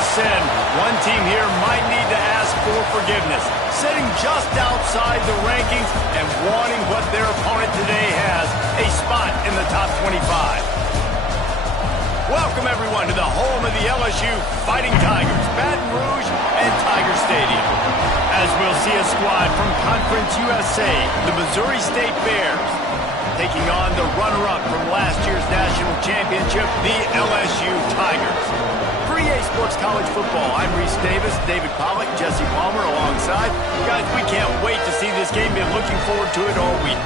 a sin. One team here might need to ask for forgiveness, sitting just outside the rankings and wanting what their opponent today has, a spot in the top 25. Welcome, everyone, to the home of the LSU Fighting Tigers, Baton Rouge and Tiger Stadium. As we'll see a squad from Conference USA, the Missouri State Bears, taking on the runner-up from last year's national championship, the LSU Tigers. For EA Sports College Football, I'm Reese Davis, David Pollack, Jesse Palmer alongside. Guys, we can't wait to see this game. Been looking forward to it all week.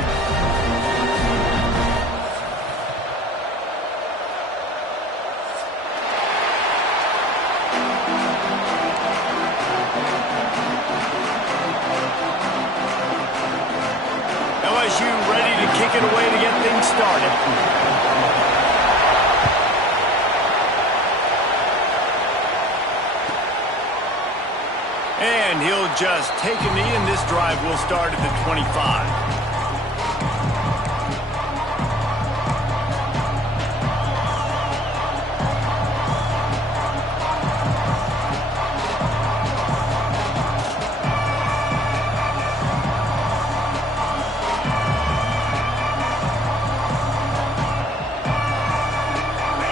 LSU ready to kick it away to get things started. And he'll just take a knee, and this drive will start at the 25.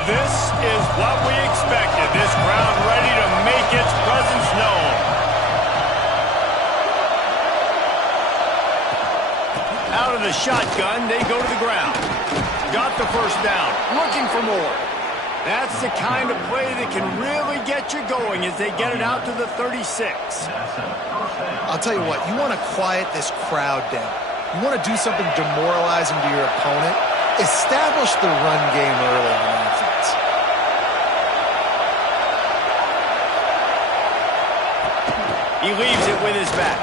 This is what we expected. This crowd ready to make its presence known. Out of the shotgun, they go to the ground. Got the first down. Looking for more. That's the kind of play that can really get you going as they get it out to the 36. I'll tell you what, you want to quiet this crowd down. You want to do something demoralizing to your opponent. Establish the run game early on offense. He leaves it with his back.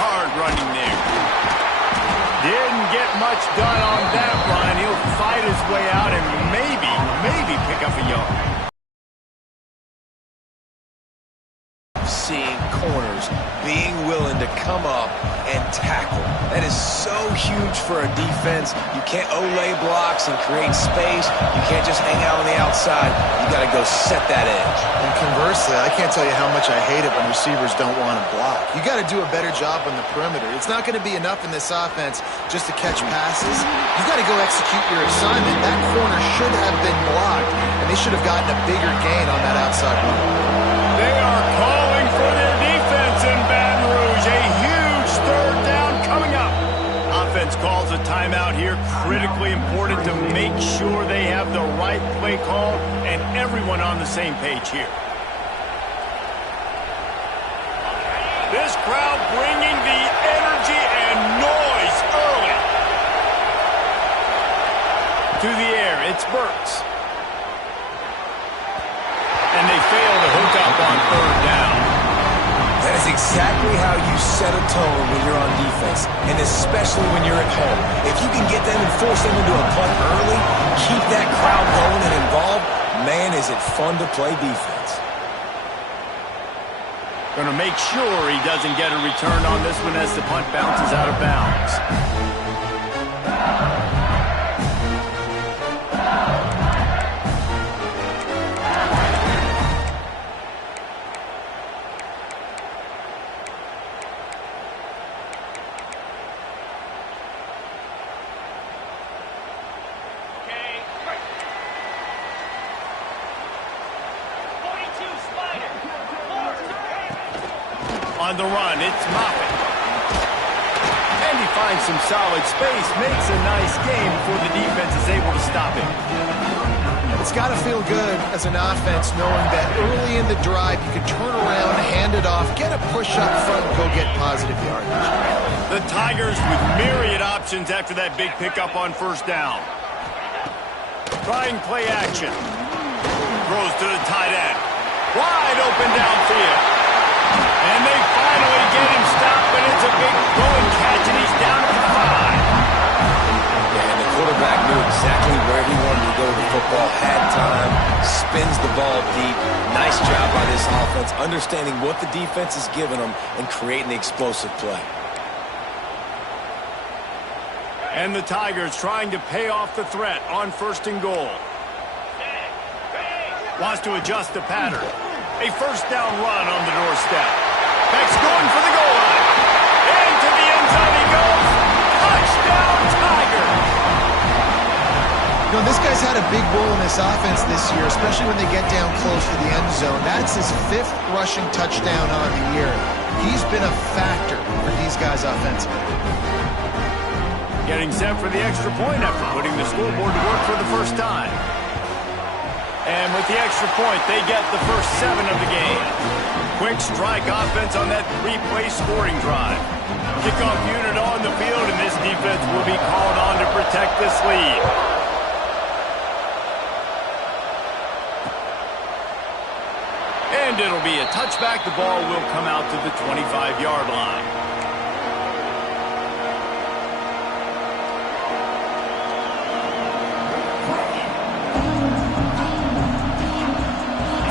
Hard running there. Didn't get much done on that run. He'll fight his way out and maybe pick up a yard. Seeing corners being willing to come up and tackle. That is so huge for a defense. You can't olay blocks and create space. You can't just hang out on the outside. You got to go set that edge. And conversely, I can't tell you how much I hate it when receivers don't want to block. You got to do a better job on the perimeter. It's not going to be enough in this offense just to catch passes. You got to go execute your assignment. That corner should have been blocked, and they should have gotten a bigger gain on that outside run. They are calling for their defense in Baton Rouge. A huge third down coming up. Offense calls a timeout here. Critically important to make sure they have the right play call and everyone on the same page here. This crowd bringing the energy and noise early. To the air, it's Burks. And they fail to hook up on third down. That is exactly how you set a tone when you're on defense, and especially when you're at home. If you can get them and force them into a punt early, keep that crowd going and involved, man, is it fun to play defense. Going to make sure he doesn't get a return on this one as the punt bounces out of bounds. On the run, it's Moffitt. And he finds some solid space, makes a nice game before the defense is able to stop him. It's got to feel good as an offense knowing that early in the drive you can turn around, hand it off, get a push up front, and go get positive yardage. The Tigers with myriad options after that big pickup on first down. Trying play action. Throws to the tight end. Wide open downfield. And they finally get him stopped, but it's a big throw and catch, and he's down to 5. Yeah, and the quarterback knew exactly where he wanted to go with the football, had time, spins the ball deep. Nice job by this offense, understanding what the defense is giving them and creating the explosive play. And the Tigers trying to pay off the threat on 1st and goal. Wants to adjust the pattern. A first down run on the doorstep. Beck's going for the goal line. Into the end zone he goes. Touchdown, Tigers! You know, this guy's had a big role in this offense this year, especially when they get down close to the end zone. That's his 5th rushing touchdown on the year. He's been a factor for these guys offensively. Getting set for the extra point after putting the scoreboard to work for the first time. And with the extra point, they get the first 7 of the game. Quick strike offense on that 3-play scoring drive. Kickoff unit on the field, and this defense will be called on to protect this lead. And it'll be a touchback. The ball will come out to the 25-yard line.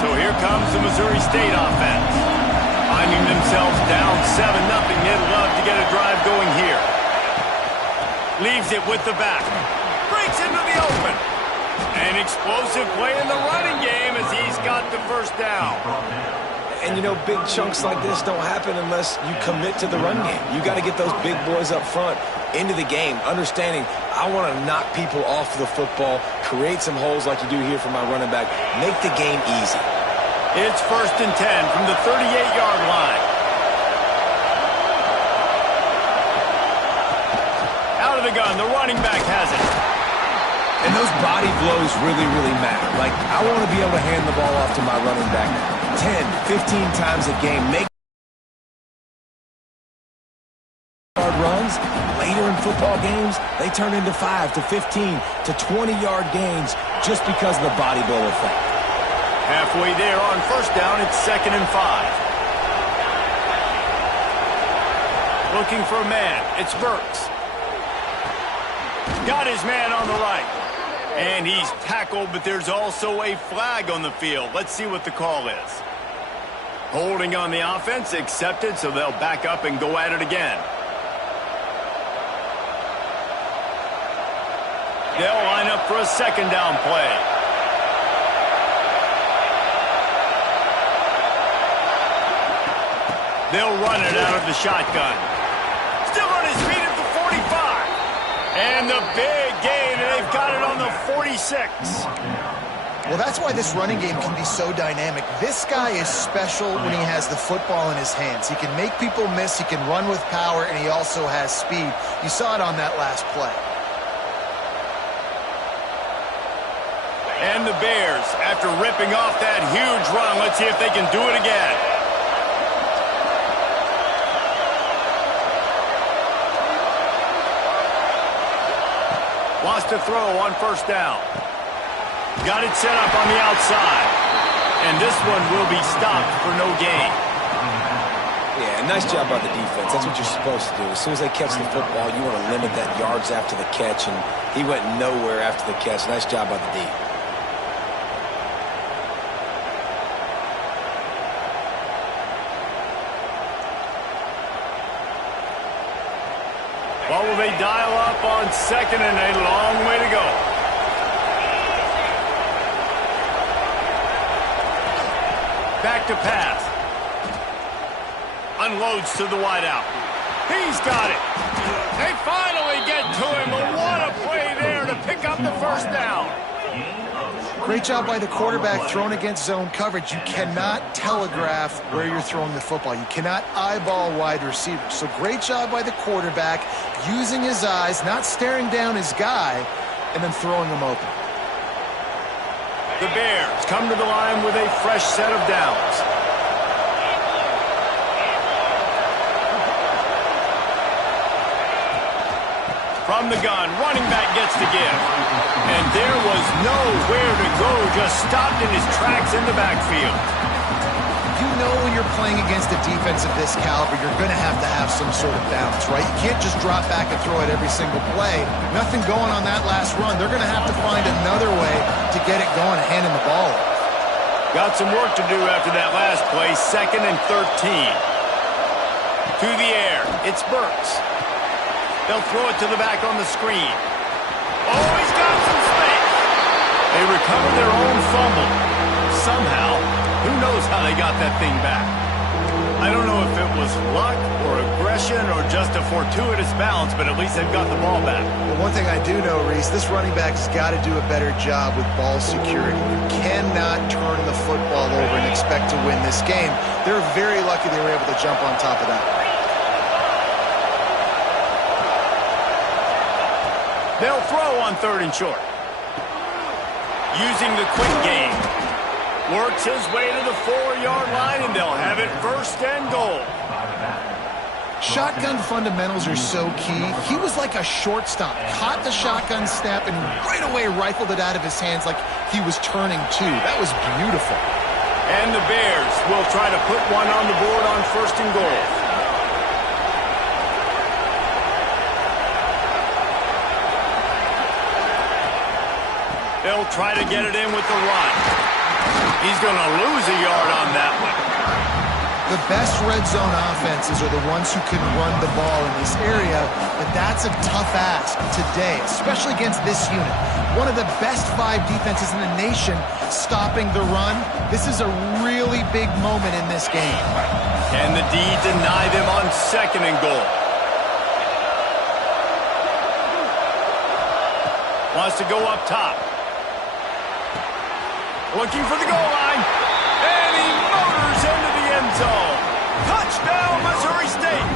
So here comes the Missouri State offense. Finding themselves down 7-0. They'd love to get a drive going here. Leaves it with the back. Breaks into the open. An explosive play in the running game as he's got the first down. And, you know, big chunks like this don't happen unless you commit to the run game. You got to get those big boys up front into the game, understanding I want to knock people off the football, create some holes like you do here for my running back, make the game easy. It's 1st and 10 from the 38-yard line. Out of the gun, the running back has it. And those body blows really, really matter. Like, I want to be able to hand the ball off to my running back 10, 15 times a game. Make yard runs. Later in football games, they turn into 5 to 15 to 20-yard gains just because of the body blow effect. Halfway there on first down, it's 2nd and 5. Looking for a man. It's Burks. Got his man on the right. And he's tackled, but there's also a flag on the field. Let's see what the call is. Holding on the offense, accepted, so they'll back up and go at it again. They'll line up for a 2nd down play. They'll run it out of the shotgun. Still on his feet at the 45. And the big gain, and they've got it on the 46. Well, that's why this running game can be so dynamic. This guy is special when he has the football in his hands. He can make people miss, he can run with power, and he also has speed. You saw it on that last play. And the Bears, after ripping off that huge run, let's see if they can do it again. Wants to throw on first down. Got it set up on the outside. And this one will be stopped for no gain. Yeah, nice job by the defense. That's what you're supposed to do. As soon as they catch the football, you want to limit that yards after the catch, and he went nowhere after the catch. Nice job by the D. What will they dial up on 2nd and a long way to go? Back to pass. Unloads to the wideout. He's got it. They finally get to him, but what a play there to pick up the first down. Great job by the quarterback thrown against zone coverage. You cannot telegraph where you're throwing the football. You cannot eyeball wide receivers. So great job by the quarterback using his eyes, not staring down his guy, and then throwing him open. The Bears come to the line with a fresh set of downs. From the gun, running back gets to give. And there was nowhere to go, just stopped in his tracks in the backfield. You know when you're playing against a defense of this caliber, you're going to have some sort of balance, right? You can't just drop back and throw it every single play. Nothing going on that last run. They're going to have to find another way to get it going and handing the ball off. Got some work to do after that last play, 2nd and 13. To the air, it's Burks. They'll throw it to the back on the screen. Oh, he's got some space. They recover their own fumble. Somehow, Who knows how they got that thing back? I don't know if it was luck or aggression or just a fortuitous bounce, but at least they've got the ball back. Well, one thing I do know, Reese, this running back has got to do a better job with ball security. You cannot turn the football over and expect to win this game. They're very lucky they were able to jump on top of that. They'll throw on 3rd and short. Using the quick game. Works his way to the 4-yard line, and they'll have it 1st and goal. Shotgun fundamentals are so key. He was like a shortstop. Caught the shotgun snap and right away rifled it out of his hands like he was turning two. That was beautiful. And the Bears will try to put one on the board on 1st and goal. They'll try to get it in with the run. He's going to lose a yard on that one. The best red zone offenses are the ones who can run the ball in this area, but that's a tough ask today, especially against this unit. One of the best 5 defenses in the nation stopping the run. This is a really big moment in this game. Can the D deny them on 2nd and goal? Wants to go up top. Looking for the goal line. And he motors into the end zone. Touchdown, Missouri State.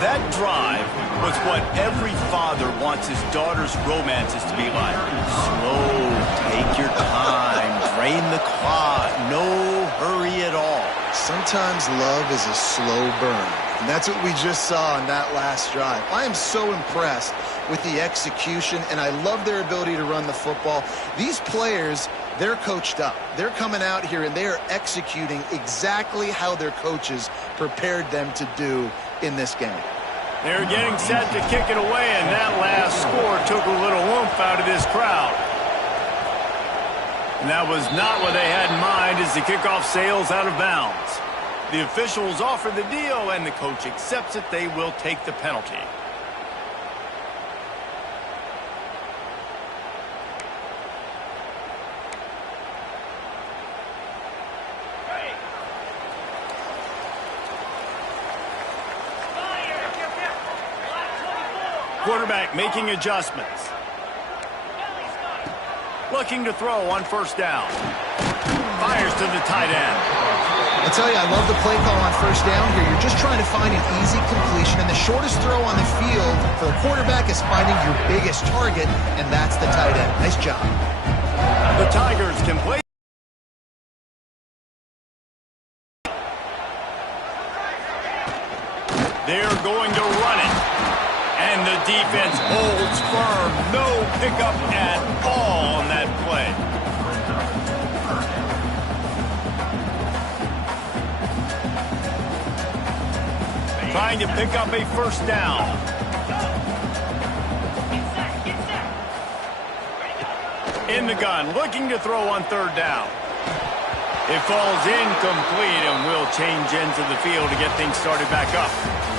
That drive was what every father wants his daughter's romances to be like. Slow, take your time, drain the clock, no hurry at all. Sometimes love is a slow burn, and that's what we just saw on that last drive. I am so impressed with the execution, and I love their ability to run the football. These players, they're coached up. They're coming out here, and they are executing exactly how their coaches prepared them to do in this game. They're getting set to kick it away, and that last score took a little oomph out of this crowd. And that was not what they had in mind as the kickoff sails out of bounds. The officials offer the deal, and the coach accepts it. They will take the penalty. Quarterback making adjustments. Looking to throw on 1st down. Fires to the tight end. I tell you, I love the play call on 1st down here. You're just trying to find an easy completion, and the shortest throw on the field for the quarterback is finding your biggest target, and that's the tight end. Nice job. The Tigers can play. They're going to run it. And the defense holds firm. No pickup at all on that play. Trying to pick up a 1st down. In the gun, looking to throw on 3rd down. It falls incomplete, and will change into the field to get things started back up.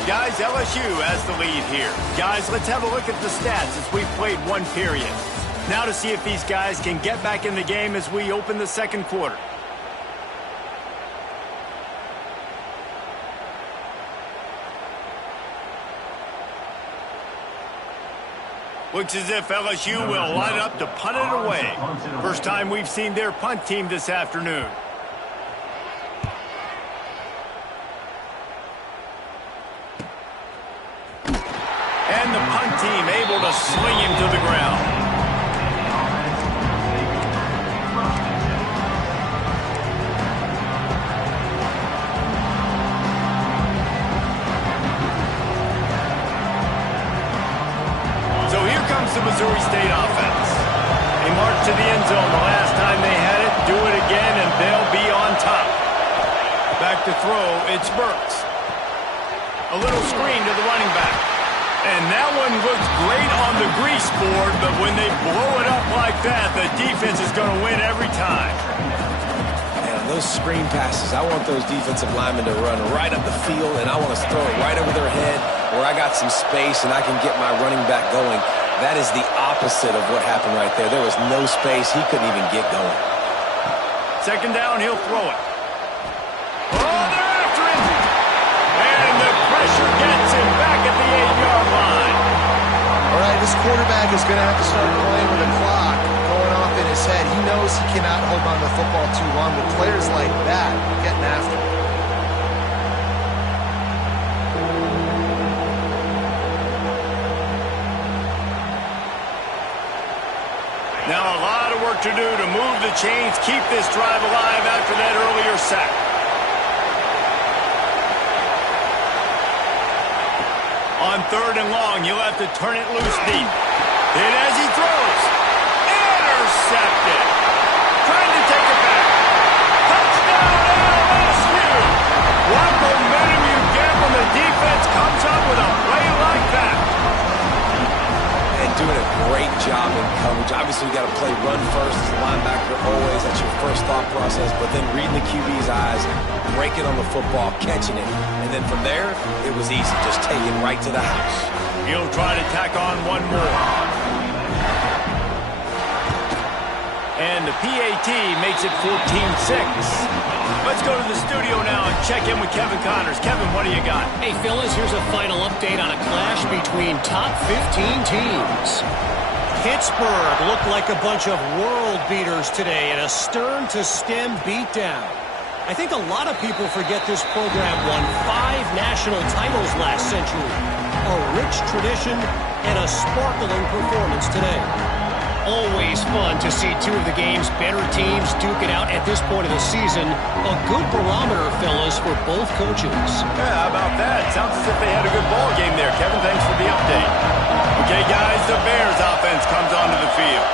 Guys, LSU has the lead here. Guys, let's have a look at the stats as we've played 1 period. Now to see if these guys can get back in the game as we open the 2nd quarter. Looks as if LSU will line up to punt it away. First time we've seen their punt team this afternoon. And the punt team able to sling him to the ground. So here comes the Missouri State offense. They march to the end zone the last time they had it, do it again, and they'll be on top. Back to throw, it's Burks. A little screen to the running back. And that one looks great on the grease board, but when they blow it up like that, the defense is going to win every time. Man, those screen passes, I want those defensive linemen to run right up the field, and I want to throw it right over their head where I got some space and I can get my running back going. That is the opposite of what happened right there. There was no space. He couldn't even get going. Second down, he'll throw it. Oh, they're after him. And the pressure gets him back at the 8-yard line. All right, this quarterback is going to have to start playing with the clock going off in his head. He knows he cannot hold on to the football too long, but players like that are getting after him. Now a lot of work to do to move the chains, keep this drive alive after that earlier sack. On 3rd and long, he'll have to turn it loose deep. And as he throws, intercepted. Trying to take it back. Touchdown LSU. What momentum you get when the defense comes up with a play like that. And doing a great job in coverage. Obviously, you got to play run first as a linebacker always. That's your first thought process. But then reading the QB's eyes, breaking on the football, catching it. And then from there, it was easy. Just take it right to the house. He'll try to tack on one more. And the PAT makes it 14-6. Let's go to the studio now and check in with Kevin Connors. Kevin, what do you got? Hey, Phyllis, here's a final update on a clash between top 15 teams. Pittsburgh looked like a bunch of world beaters today in a stern-to-stem beatdown. I think a lot of people forget this program won 5 national titles last century. A rich tradition and a sparkling performance today. Always fun to see two of the game's better teams duke it out at this point of the season. A good barometer, fellas, for both coaches. Yeah, how about that? Sounds as if they had a good ball game there. Kevin, thanks for the update. Okay, guys, the Bears offense comes onto the field.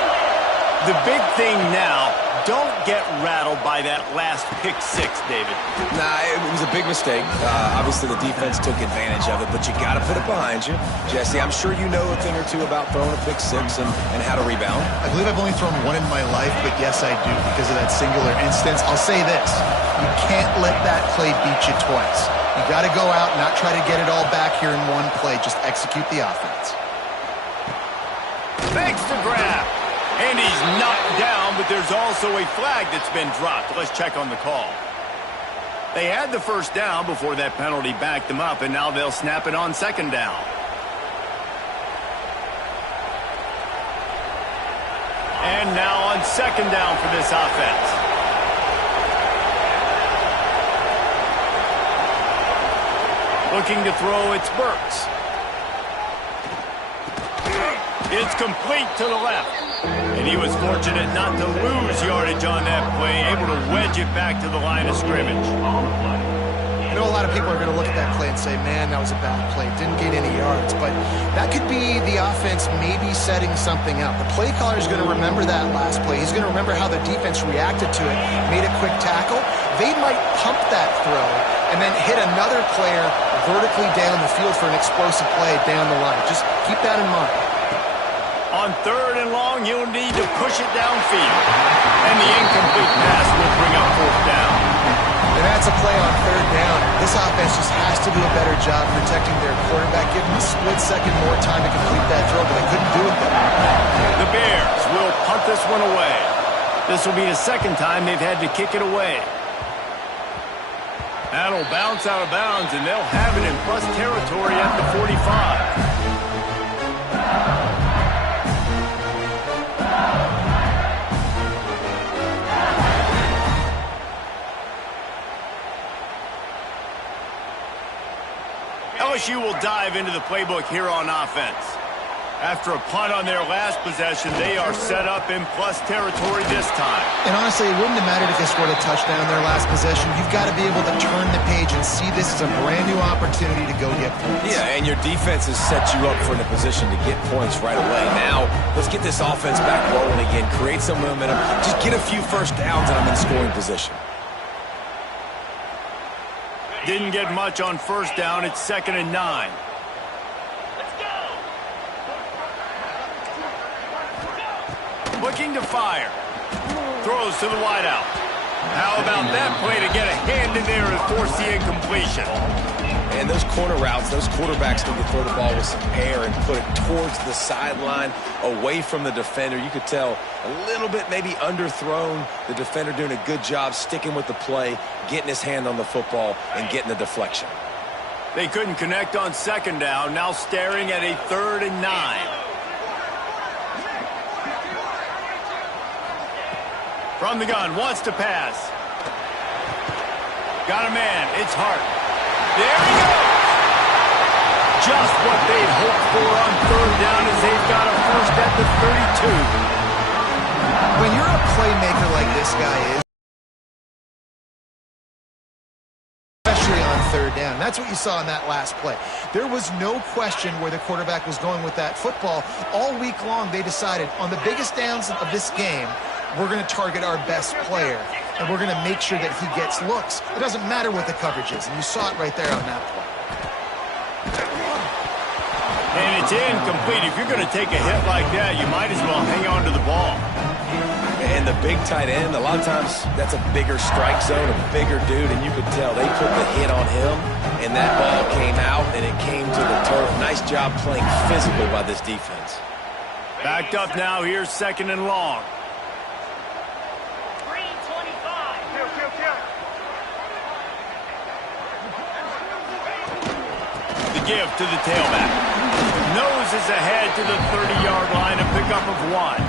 The big thing now, don't get rattled by that last pick-6, David. Nah, it was a big mistake. Obviously, the defense took advantage of it, but you got to put it behind you. Jesse, I'm sure you know a thing or two about throwing a pick-6 and how to rebound. I believe I've only thrown one in my life, but yes, I do because of that singular instance. I'll say this. You can't let that play beat you twice. You got to go out and not try to get it all back here in one play. Just execute the offense. Thanks to grab. And he's knocked down, but there's also a flag that's been dropped. Let's check on the call. They had the first down before that penalty backed them up, and now they'll snap it on 2nd down. And now on 2nd down for this offense. Looking to throw, it's Burks. It's complete to the left. And he was fortunate not to lose yardage on that play, able to wedge it back to the line of scrimmage. I know a lot of people are going to look at that play and say, man, that was a bad play. Didn't gain any yards. But that could be the offense maybe setting something up. The play caller is going to remember that last play. He's going to remember how the defense reacted to it, made a quick tackle. They might pump that throw and then hit another player vertically down the field for an explosive play down the line. Just keep that in mind. On 3rd and long, you'll need to push it downfield. And the incomplete pass will bring up 4th down. And that's a play on 3rd down. This offense just has to do a better job protecting their quarterback. Give them a split second more time to complete that throw, but they couldn't do it there. The Bears will punt this one away. This will be the 2nd time they've had to kick it away. That'll bounce out of bounds, and they'll have it in plus territory at the 45. LSU will dive into the playbook here on offense. After a punt on their last possession, they are set up in plus territory this time. And honestly, it wouldn't have mattered if they scored a touchdown in their last possession. You've got to be able to turn the page and see this as a brand new opportunity to go get points. Yeah, and your defense has set you up for the position to get points right away. Now, let's get this offense back rolling again, create some momentum, just get a few first downs, and I'm in scoring position. Didn't get much on 1st down. It's 2nd and 9. Looking to fire. Throws to the wideout. How about that play to get a hand landed there and forced the incompletion. And those corner routes, those quarterbacks need to throw the ball with some air and put it towards the sideline, away from the defender. You could tell a little bit maybe underthrown. The defender doing a good job sticking with the play, getting his hand on the football, and getting the deflection. They couldn't connect on second down, now staring at a 3rd and 9. From the gun, wants to pass. Got a man, it's Hart. There he goes! Just what they'd hoped for on 3rd down as they've got a first at the 32. When you're a playmaker like this guy is, especially on 3rd down, that's what you saw in that last play. There was no question where the quarterback was going with that football. All week long, they decided on the biggest downs of this game, we're going to target our best player, and we're going to make sure that he gets looks. It doesn't matter what the coverage is, and you saw it right there on that play. And it's incomplete. If you're going to take a hit like that, you might as well hang on to the ball. And the big tight end, a lot of times that's a bigger strike zone, a bigger dude, and you could tell they put the hit on him, and that ball came out, and it came to the turf. Nice job playing physical by this defense. Backed up now, here's 2nd and long. Give to the tailback. Noses ahead to the 30-yard line, a pickup of 1.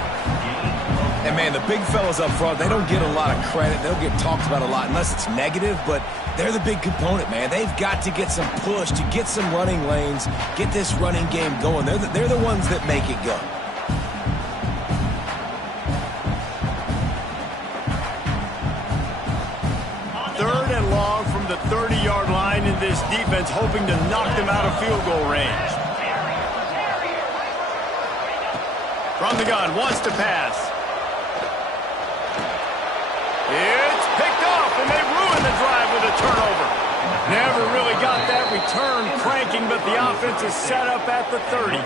And, man, the big fellas up front, they don't get a lot of credit. They'll get talked about a lot unless it's negative, but they're the big component, man. They've got to get some push, to get some running lanes, get this running game going. They're the ones that make it go. The 30-yard line in this defense, hoping to knock them out of field goal range. From the gun, wants to pass. It's picked off, and they ruin the drive with a turnover. Never really got that return cranking, but the offense is set up at the 30.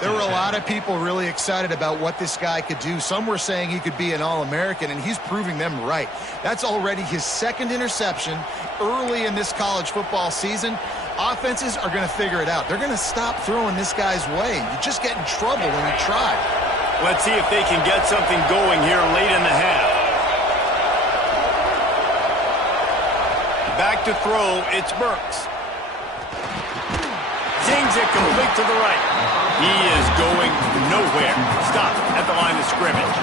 There were a lot of people really excited about what this guy could do. Some were saying he could be an All-American, and he's proving them right. That's already his 2nd interception early in this college football season. Offenses are going to figure it out. They're going to stop throwing this guy's way. You just get in trouble when you try. Let's see if they can get something going here late in the half. Back to throw, it's Burks. Zings it complete to the right. He is going nowhere. Stop at the line of scrimmage.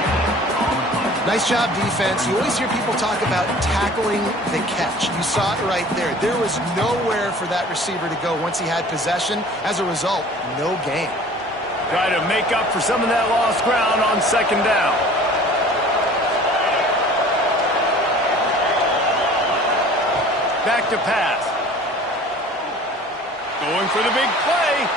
Nice job, defense. You always hear people talk about tackling the catch. You saw it right there. There was nowhere for that receiver to go once he had possession. As a result, no gain. Try to make up for some of that lost ground on 2nd down. Back to pass. Going for the big play.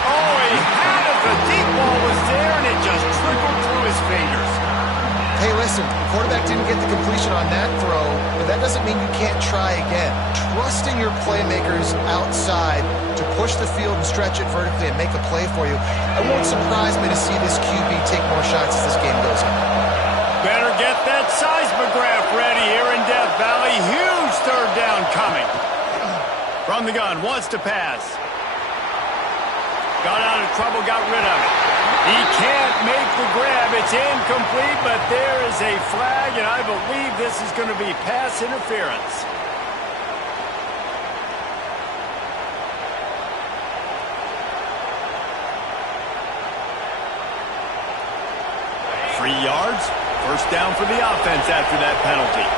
Oh, he had it. The deep ball was there, and it just trickled through his fingers. Hey, listen, the quarterback didn't get the completion on that throw, but that doesn't mean you can't try again. Trust in your playmakers outside to push the field and stretch it vertically and make a play for you. It won't surprise me to see this QB take more shots as this game goes on. Better get that seismograph ready here in Death Valley. Huge 3rd down coming. From the gun, wants to pass. Got out of trouble, got rid of it. He can't make the grab. It's incomplete, but there is a flag, and I believe this is going to be pass interference. Three yards, first down for the offense after that penalty.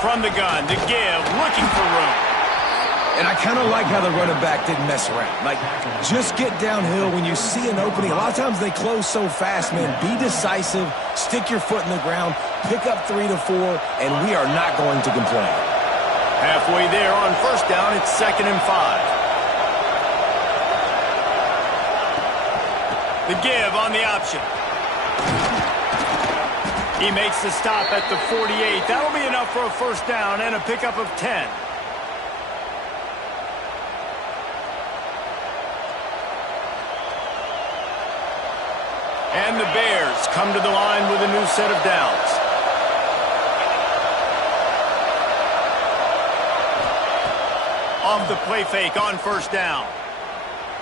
From the gun, the give, looking for room. And I kind of like how the running back didn't mess around. Like, just get downhill when you see an opening. A lot of times they close so fast, man. Be decisive, stick your foot in the ground, pick up 3 to 4, and we are not going to complain. Halfway there on first down, it's 2nd and 5. The give on the option. He makes the stop at the 48. That'll be enough for a first down and a pickup of 10. And And the Bears come to the line with a new set of downs. Off the play fake on first down.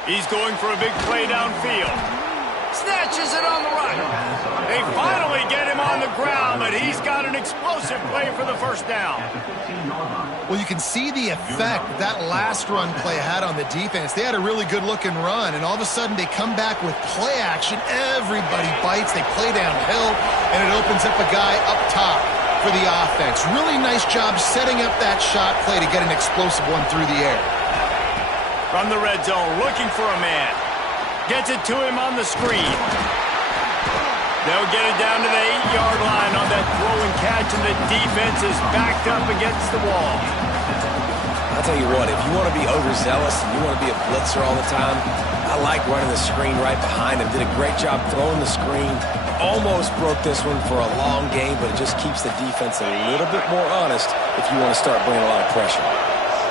He's going for a big play downfield. Snatches it on the run. They finally get him on the ground, but he's got an explosive play for the first down. Well, you can see the effect that last run play had on the defense. They had a really good-looking run, and all of a sudden they come back with play action. Everybody bites. They play downhill, and it opens up a guy up top for the offense. Really nice job setting up that shot play to get an explosive one through the air. From the red zone, looking for a man. Gets it to him on the screen. They'll get it down to the 8-yard line on that throw and catch, and the defense is backed up against the wall. I'll tell you what, if you want to be overzealous and you want to be a blitzer all the time, I like running the screen right behind him. Did a great job throwing the screen. Almost broke this one for a long game, but it just keeps the defense a little bit more honest if you want to start bringing a lot of pressure.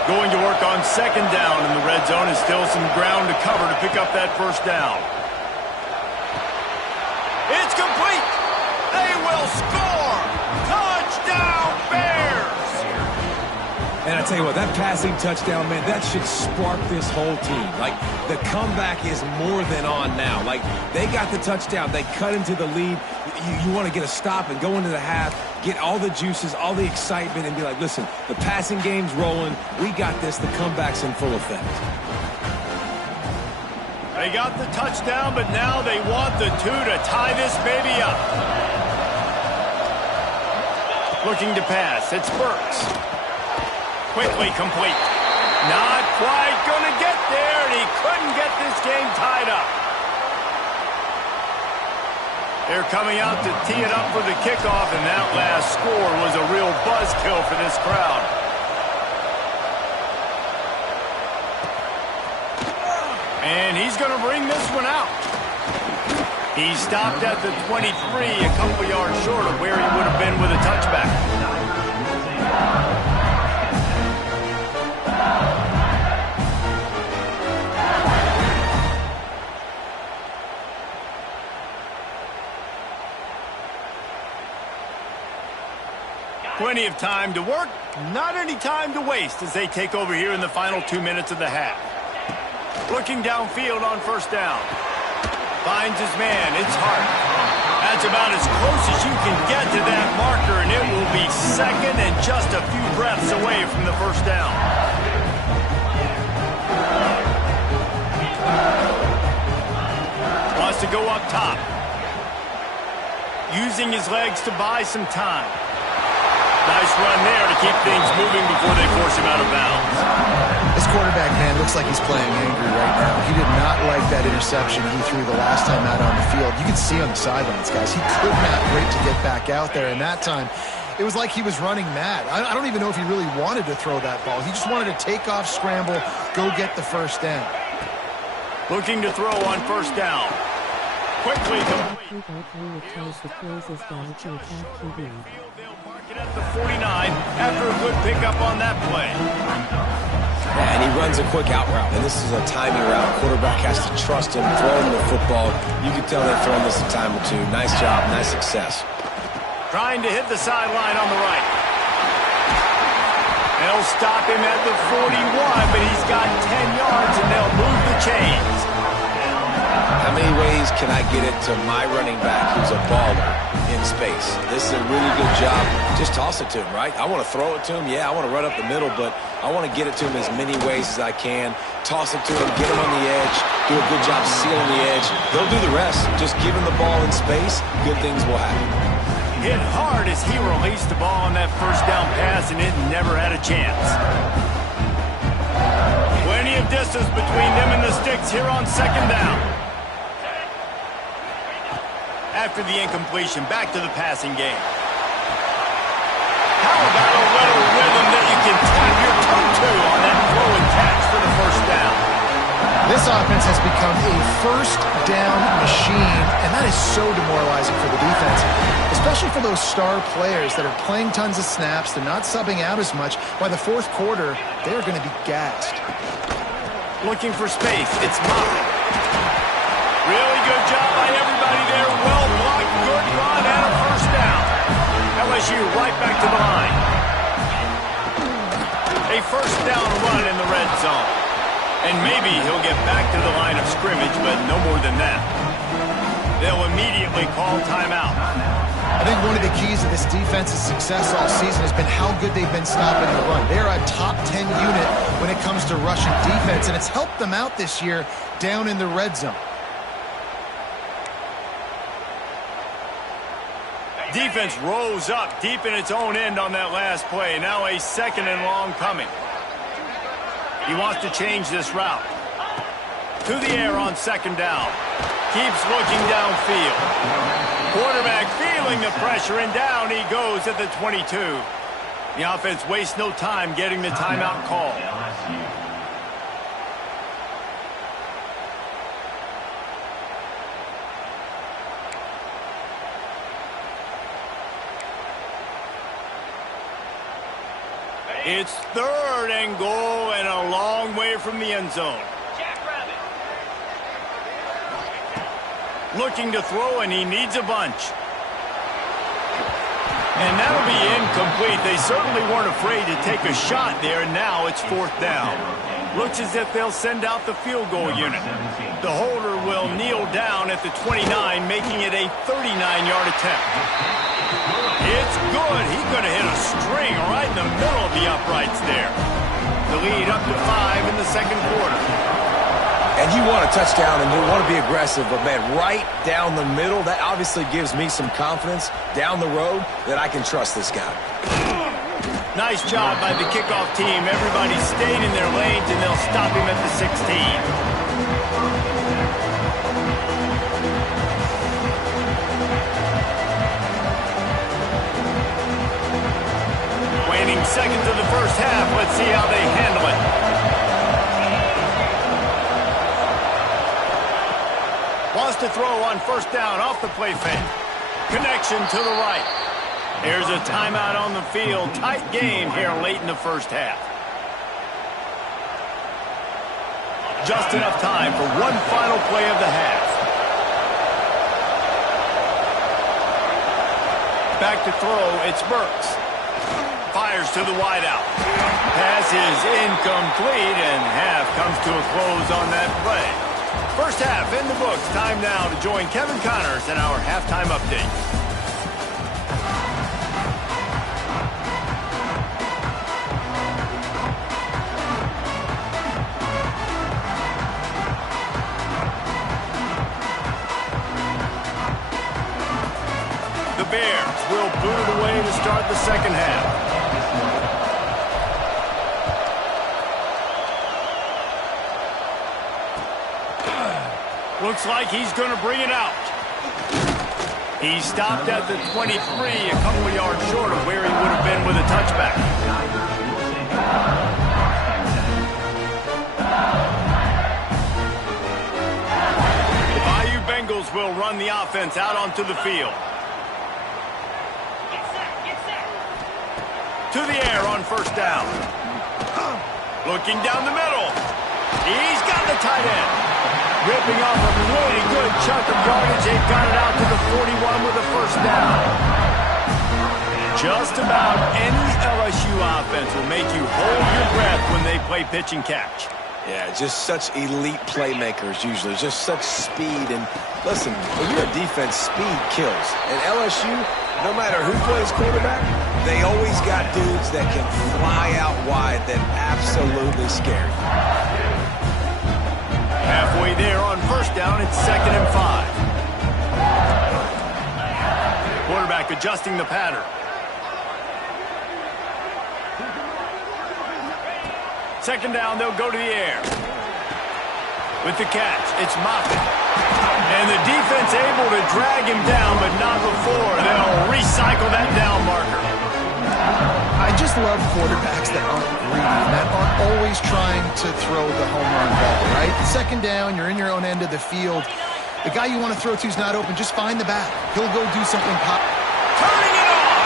Going to work on second down in the red zone, is still some ground to cover to pick up that first down. It's complete. They will score. Touchdown, Bears. And I tell you what, that passing touchdown, man, that should spark this whole team. Like, the comeback is more than on now. Like, they got the touchdown. They cut into the lead. You want to get a stop and go into the half, get all the juices, all the excitement, and be like, listen, the passing game's rolling. We got this. The comeback's in full effect. They got the touchdown, but now they want the two to tie this baby up. Looking to pass. It's Burks. Quickly complete. Not quite going to get there, and he couldn't get this game tied up. They're coming out to tee it up for the kickoff, and that last score was a real buzzkill for this crowd. And he's going to bring this one out. He stopped at the 23, a couple yards short of where he would have been with a touchback. Plenty of time to work, not any time to waste as they take over here in the final 2 minutes of the half. Looking downfield on first down. Finds his man, it's Hart. That's about as close as you can get to that marker, and it will be second and just a few breaths away from the first down. Wants to go up top. Using his legs to buy some time. Nice run there to keep things moving before they force him out of bounds. This quarterback, man, looks like he's playing angry right now. He did not like that interception he threw the last time out on the field. You can see on the sidelines, guys, he could not wait to get back out there. And that time, it was like he was running mad. I don't even know if he really wanted to throw that ball. He just wanted to take off, scramble, go get the first down. Looking to throw on first down. Quickly complete. At the 49 after a good pickup on that play. Yeah, and he runs a quick out route, and this is a timing route. Quarterback has to trust him, throw him the football. You can tell they've thrown this a time or two. Nice job, nice success. Trying to hit the sideline on the right. They'll stop him at the 41, but he's got 10 yards, and they'll move the chains. How many ways can I get it to my running back who's a baller in space? This is a really good job. Just toss it to him, right? I want to throw it to him. Yeah, I want to run up the middle, but I want to get it to him as many ways as I can. Toss it to him, get him on the edge, do a good job sealing the edge. They'll do the rest. Just give him the ball in space, good things will happen. Hit hard as he released the ball on that first down pass, and it never had a chance. Plenty of distance between them and the sticks here on second down. After the incompletion, back to the passing game. How about a little rhythm that you can tap your toe to on that throw and catch for the first down? This offense has become a first down machine, and that is so demoralizing for the defense, especially for those star players that are playing tons of snaps. They're not subbing out as much. By the fourth quarter, they're going to be gassed. Looking for space. It's Moffitt. Really good job by everybody there. Well first down run in the red zone. And maybe he'll get back to the line of scrimmage, but no more than that. They'll immediately call timeout. I think one of the keys of this defense's success all season has been how good they've been stopping the run. They're a top 10 unit when it comes to rushing defense, and it's helped them out this year down in the red zone. Defense rose up deep in its own end on that last play. Now a second and long coming. He wants to change this route. To the air on second down. Keeps looking downfield. Quarterback feeling the pressure, and down he goes at the 22. The offense wastes no time getting the timeout call. It's third and goal and a long way from the end zone. Looking to throw, and he needs a bunch. And that'll be incomplete. They certainly weren't afraid to take a shot there, and now it's fourth down. Looks as if they'll send out the field goal unit. The holder will kneel down at the 29, making it a 39-yard attempt. It's good. He could have hit a string right in the middle of the uprights there. The lead up to 5 in the second quarter. And you want a touchdown and you want to be aggressive, but, man, right down the middle, that obviously gives me some confidence down the road that I can trust this guy. Nice job by the kickoff team. Everybody stayed in their lanes, and they'll stop him at the 16. Seconds of the first half. Let's see how they handle it. Wants to throw on first down off the play fake. Connection to the right. There's a timeout on the field. Tight game here late in the first half. Just enough time for one final play of the half. Back to throw. It's Burks. Fires to the wideout. Pass is incomplete, and half comes to a close on that play. First half in the books. Time now to join Kevin Connors in our halftime update. The Bears will boot it away to start the second half. Looks like he's going to bring it out. He stopped at the 23, a couple of yards short of where he would have been with a touchback. The Bayou Bengals will run the offense out onto the field. To the air on first down. Looking down the middle. He's got the tight end. Ripping off a really good chunk of yardage. They've got it out to the 41 with a first down. Just about any LSU offense will make you hold your breath when they play pitch and catch. Yeah, just such elite playmakers usually. Just such speed. And listen, when you're a defense, speed kills. And LSU, no matter who plays quarterback, they always got dudes that can fly out wide that absolutely scare you. Halfway there on first down, it's 2nd and 5. Quarterback adjusting the pattern. Second down, they'll go to the air. With the catch, it's Moffitt. And the defense able to drag him down, but not before. They'll recycle that down marker. I just love quarterbacks that aren't greedy, that aren't always trying to throw the home run ball, right? Second down, you're in your own end of the field. The guy you want to throw to is not open. Just find the back. He'll go do something pop. Turning it on!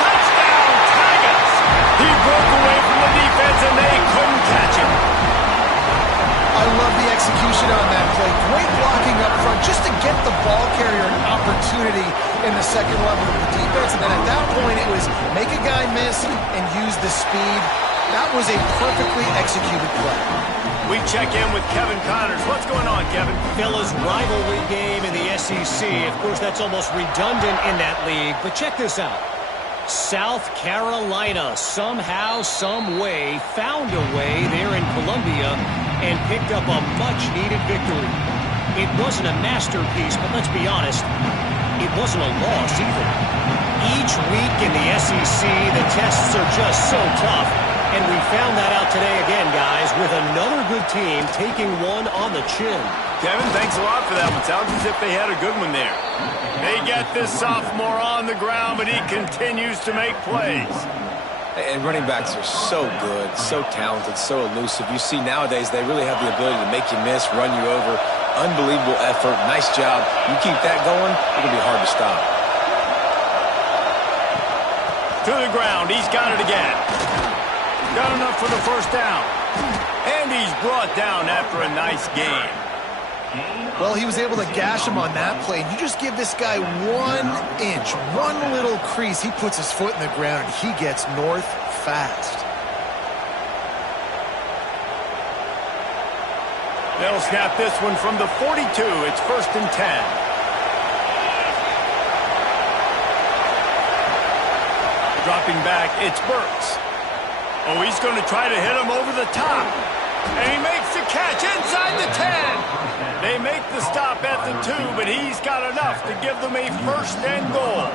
Touchdown, Tigers! He broke away from the defense, and they couldn't catch him. I love the execution on that play. Great blocking up front just to get the ball carrier an opportunity in the second level of the defense. And then at that point, it was make a guy miss and use the speed. That was a perfectly executed play. We check in with Kevin Connors. What's going on, Kevin? Fellas, rivalry game in the SEC. Of course, that's almost redundant in that league. But check this out. South Carolina somehow, some way, found a way there in Columbia and picked up a much-needed victory. It wasn't a masterpiece, but let's be honest, it wasn't a loss either. Each week in the SEC, the tests are just so tough. And we found that out today again, guys, with another good team taking one on the chin. Kevin, thanks a lot for that one. Sounds as if they had a good one there. They get this sophomore on the ground, but he continues to make plays. And running backs are so good, so talented, so elusive. You see nowadays they really have the ability to make you miss, run you over. Unbelievable effort. Nice job. You keep that going, it'll be hard to stop. To the ground. He's got it again. Got enough for the first down. And he's brought down after a nice gain. Well, he was able to gash him on that play. You just give this guy 1 inch, one little crease. He puts his foot in the ground, and he gets north fast. They'll snap this one from the 42. It's 1st and 10. Dropping back, it's Burks. Oh, he's going to try to hit him over the top. And he makes the catch inside the 10. They make the stop at the 2, but he's got enough to give them a 1st and goal.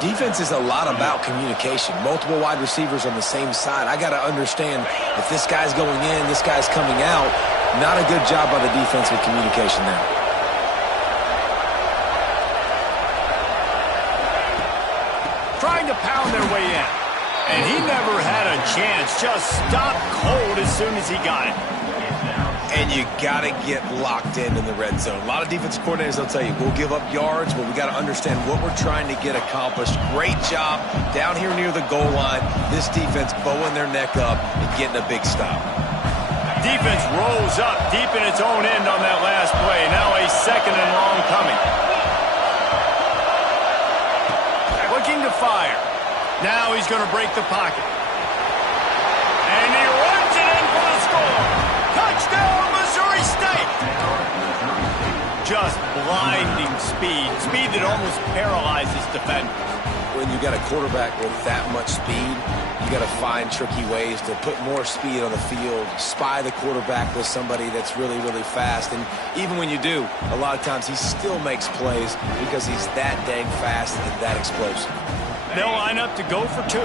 Defense is a lot about communication. Multiple wide receivers on the same side. I got to understand if this guy's going in, this guy's coming out. Not a good job by the defense with communication there. Trying to pound their way in. And he never had a chance. Just stopped cold as soon as he got it. And you got to get locked in the red zone. A lot of defensive coordinators will tell you, we'll give up yards, but we got to understand what we're trying to get accomplished. Great job down here near the goal line. This defense bowing their neck up and getting a big stop. Defense rolls up deep in its own end on that last play. Now a 2nd and long coming. Looking to fire. Now he's going to break the pocket. And he runs it in for the score. Touchdown, Missouri State. Just blinding speed. Speed that almost paralyzes defenders. When you got a quarterback with that much speed, you got to find tricky ways to put more speed on the field, spy the quarterback with somebody that's really, really fast. And even when you do, a lot of times he still makes plays because he's that dang fast and that explosive. They'll line up to go for 2.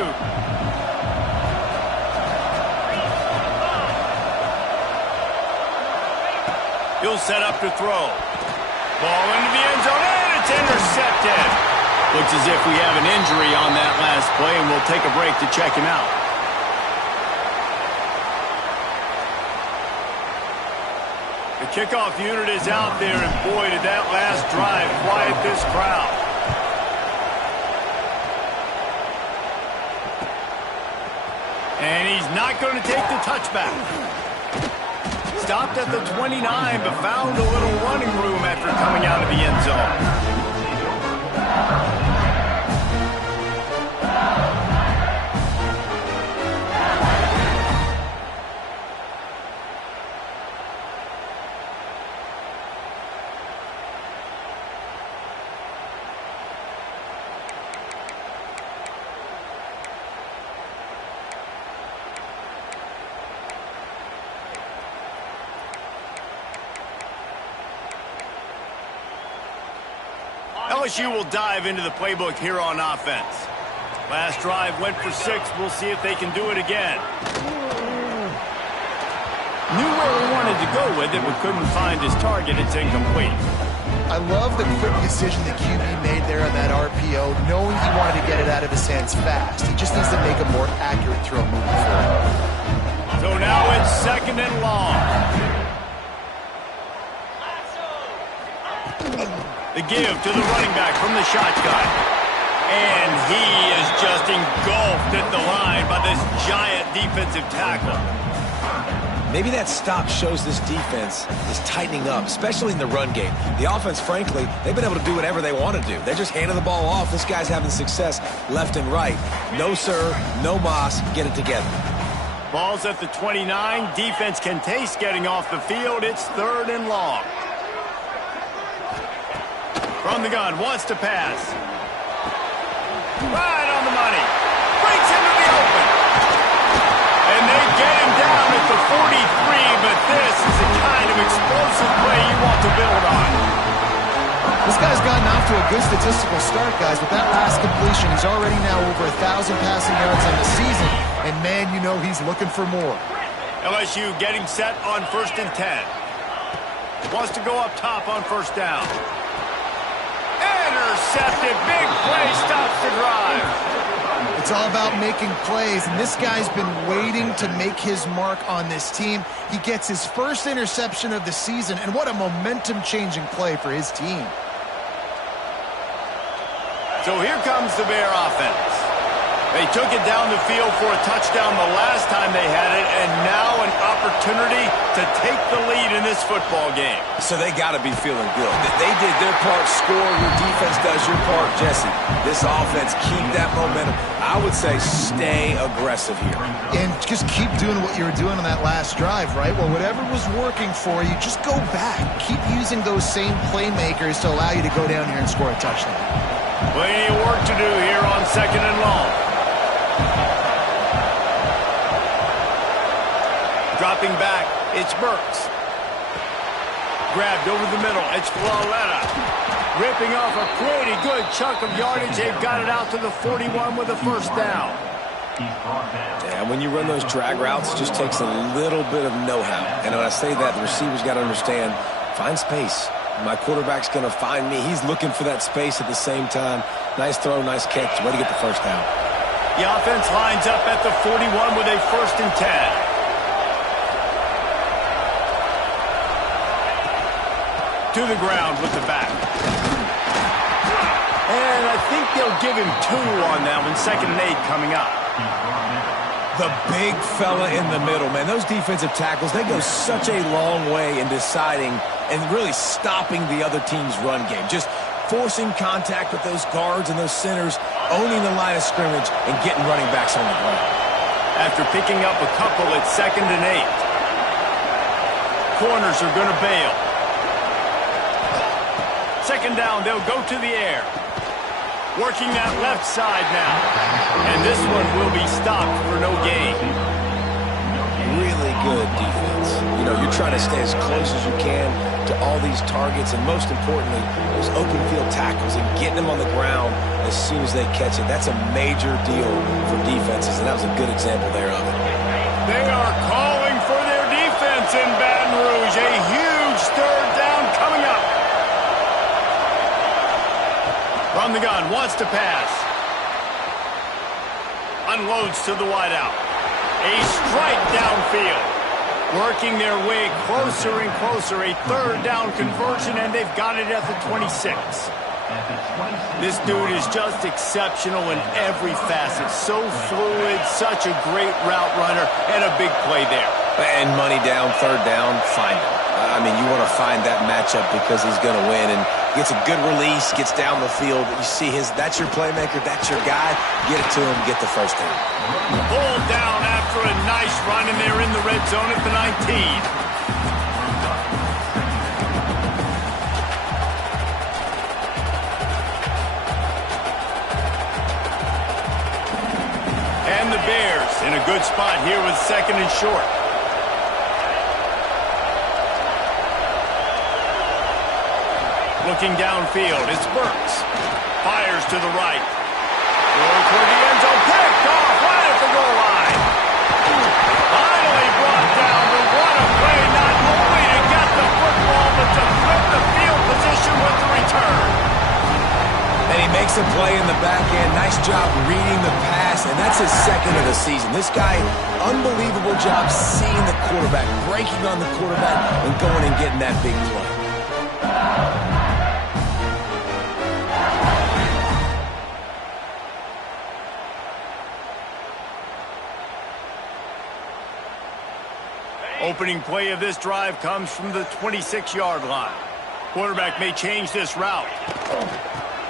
He'll set up to throw. Ball into the end zone, and it's intercepted. Looks as if we have an injury on that last play, and we'll take a break to check him out. The kickoff unit is out there, and boy, did that last drive quiet this crowd. And he's not going to take the touchback. Stopped at the 29, but found a little running room after coming out of the end zone. LSU will dive into the playbook here on offense. Last drive went for 6. We'll see if they can do it again. Knew where he wanted to go with it, but couldn't find his target. It's incomplete. I love the quick decision the QB made there on that RPO, knowing he wanted to get it out of his hands fast. He just needs to make a more accurate throw moving forward. So now it's 2nd and long. The give to the running back from the shotgun. And he is just engulfed at the line by this giant defensive tackle. Maybe that stop shows this defense is tightening up, especially in the run game. The offense, frankly, they've been able to do whatever they want to do. They're just handing the ball off. This guy's having success left and right. No, sir, no mas, get it together. Ball's at the 29. Defense can taste getting off the field. It's 3rd and long. From the gun, wants to pass. Right on the money. Breaks into the open. And they get him down at the 43, but this is the kind of explosive play you want to build on. This guy's gotten off to a good statistical start, guys. With that last completion, he's already now over 1,000 passing yards on the season. And, man, you know he's looking for more. LSU getting set on 1st and 10. Wants to go up top on 1st down. Intercepted. Big play stops the drive. It's all about making plays, and this guy's been waiting to make his mark on this team. He gets his first interception of the season, and what a momentum-changing play for his team. So here comes the Bear offense. They took it down the field for a touchdown the last time they had it, and now an opportunity to take the lead in this football game. So they got to be feeling good. They did their part, score. Your defense does your part, Jesse. This offense, keep that momentum. I would say stay aggressive here. And just keep doing what you were doing on that last drive, right? Well, whatever was working for you, just go back. Keep using those same playmakers to allow you to go down here and score a touchdown. Plenty of work to do here on 2nd and long. Dropping back, it's Burks. Grabbed over the middle, it's Floretta. Ripping off a pretty good chunk of yardage. They've got it out to the 41 with a 1st down. Yeah, when you run those drag routes, it just takes a little bit of know-how. And when I say that, the receiver's got to understand, find space. My quarterback's going to find me. He's looking for that space at the same time. Nice throw, nice catch. Way to get the 1st down. The offense lines up at the 41 with a 1st and 10. To the ground with the back. And I think they'll give him 2 on that one. 2nd and 8 coming up. The big fella in the middle, man. Those defensive tackles, they go such a long way in deciding and really stopping the other team's run game. Just forcing contact with those guards and those centers, owning the line of scrimmage, and getting running backs on the ground. After picking up a couple, it's 2nd and 8. Corners are going to bail. 2nd down, they'll go to the air. Working that left side now. And this one will be stopped for no gain. Really good defense. You know, you're trying to stay as close as you can to all these targets, and most importantly, those open field tackles and getting them on the ground as soon as they catch it. That's a major deal for defenses, and that was a good example there of it. They are calling for their defense in Baton Rouge. A huge 3rd down coming up. From the gun, wants to pass. Unloads to the wideout. A strike downfield. Working their way closer and closer. A 3rd down conversion, and they've got it at the 26. This dude is just exceptional in every facet. So fluid, such a great route runner, and a big play there. And money down, 3rd down, find him. I mean, you want to find that matchup because he's going to win, and gets a good release, gets down the field. You see that's your playmaker, that's your guy. Get it to him, get the 1st down. Pulled down after a nice run, and they're in the red zone at the 19. And the Bears in a good spot here with 2nd and short. Looking downfield, it's Burks. Fires to the right. Going toward the end zone, picked off right at the goal line. Finally brought down, but what a play, not only to get the football, but to flip the field position with the return. And he makes a play in the back end. Nice job reading the pass, and that's his 2nd of the season. This guy, unbelievable job seeing the quarterback, breaking on the quarterback, and going and getting that big play. opening play of this drive comes from the 26-yard line. Quarterback may change this route.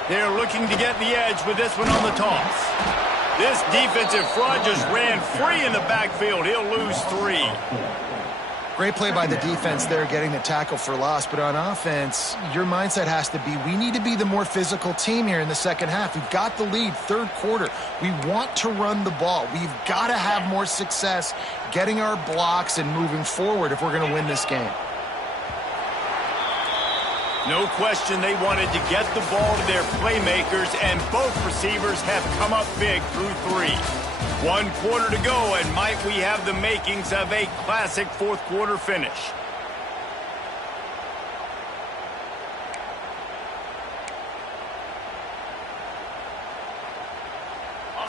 They're looking to get the edge with this one on the toss. This defensive front just ran free in the backfield. He'll lose 3. Great play by the defense there, getting the tackle for loss. But on offense, your mindset has to be, we need to be the more physical team here in the second half. We've got the lead, third quarter. We want to run the ball. We've got to have more success getting our blocks and moving forward if we're going to win this game. No question they wanted to get the ball to their playmakers, and both receivers have come up big through 3. 1 quarter to go, and might we have the makings of a classic fourth quarter finish.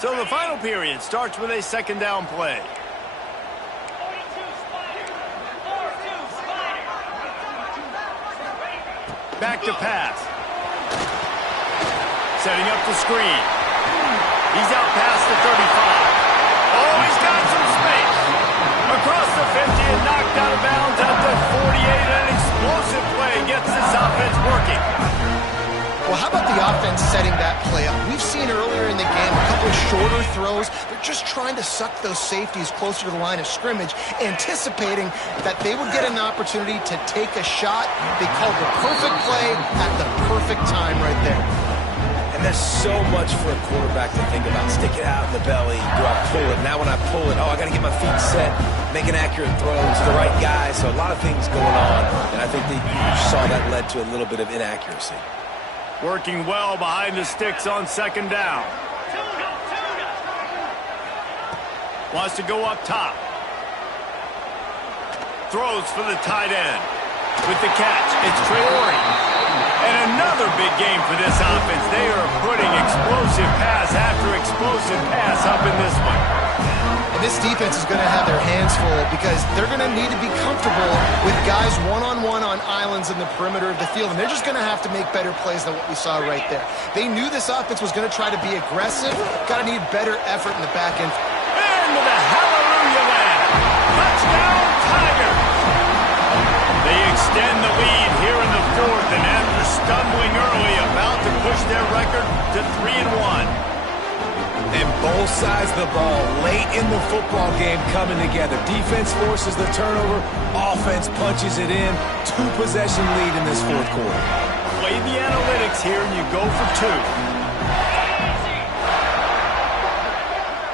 So the final period starts with a second down play. Back to pass. Setting up the screen. He's out past the 35. Oh, he's got some space. Across the 50 and knocked out of bounds at the 48. An explosive play gets this offense working. Well, how about the offense setting that play up? We've seen earlier in the game a couple of shorter throws. They're just trying to suck those safeties closer to the line of scrimmage, anticipating that they would get an opportunity to take a shot. They called the perfect play at the perfect time right there. And there's so much for a quarterback to think about. Stick it out in the belly. Do I pull it? Now when I pull it, I got to get my feet set, making accurate throws, the right guy. So a lot of things going on, and I think that you saw that led to a little bit of inaccuracy. Working well behind the sticks on second down. Wants to go up top. Throws for the tight end. With the catch, it's Traore. And another big game for this offense. They are putting explosive pass after explosive pass up in this one. And this defense is going to have their hands full because they're going to need to be comfortable with guys one-on-one on islands in the perimeter of the field. And they're just going to have to make better plays than what we saw right there. They knew this offense was going to try to be aggressive. Got to need better effort in the back end. Into the hallelujah land. Touchdown, Tigers. They extend the lead here in the fourth, and after stumbling early, about to push their record to 3-1. And both sides of the ball late in the football game coming together. Defense forces the turnover. Offense punches it in. 2-possession lead in this fourth quarter. Play the analytics here, and you go for 2.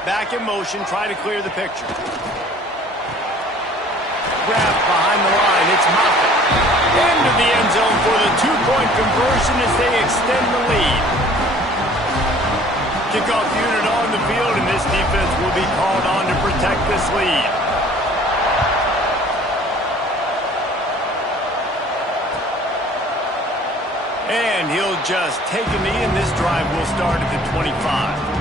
Back in motion, try to clear the picture. Grab behind the line. It's Moffitt. Into the end zone for the 2-point conversion as they extend the lead. Kickoff unit on the field, and this defense will be called on to protect this lead. And he'll just take a knee, and this drive will start at the 25.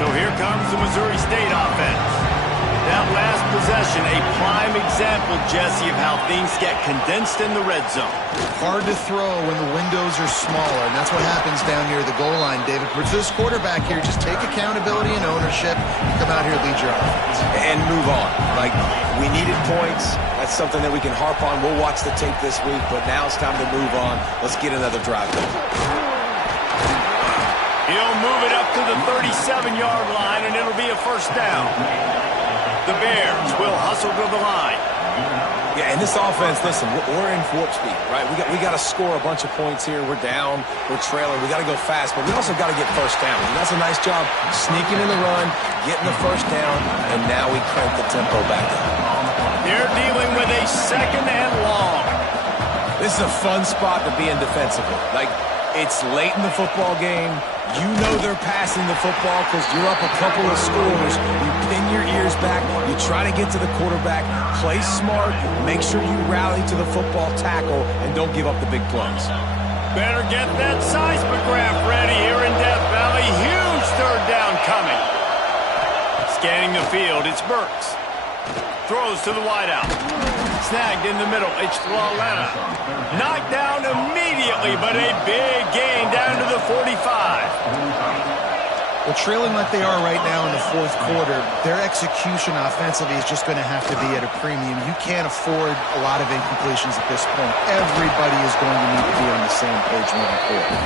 So here comes the Missouri State offense. That last possession, a prime example, Jesse, of how things get condensed in the red zone. Hard to throw when the windows are smaller, and that's what happens down near the goal line, David. For this quarterback here, just take accountability and ownership. Come out here, lead your offense. And move on. Like, we needed points. That's something that we can harp on. We'll watch the tape this week, but now it's time to move on. Let's get another drive going. He'll move it up to the 37-yard line, and it'll be a first down. The Bears will hustle to the line. Yeah, and this offense, listen, we're in warp speed, right? We got to score a bunch of points here. We're down. We're trailing. We got to go fast, but we also got to get first down. And that's a nice job sneaking in the run, getting the first down, and now we crank the tempo back up. They're dealing with a second and long. This is a fun spot to be in defensively. Like, it's late in the football game. You know they're passing the football because you're up a couple of scores. You pin your ears back. You try to get to the quarterback. Play smart. Make sure you rally to the football tackle and don't give up the big plays. Better get that seismograph ready here in Death Valley. Huge third down coming. Scanning the field, it's Burks. throws to the wideout. Snagged in the middle. It's Lalana. Knocked down immediately, but a big gain down to the 45. Well, trailing like they are right now in the fourth quarter, their execution offensively is just going to have to be at a premium. You can't afford a lot of incompletions at this point. Everybody is going to need to be on the same page moving forward.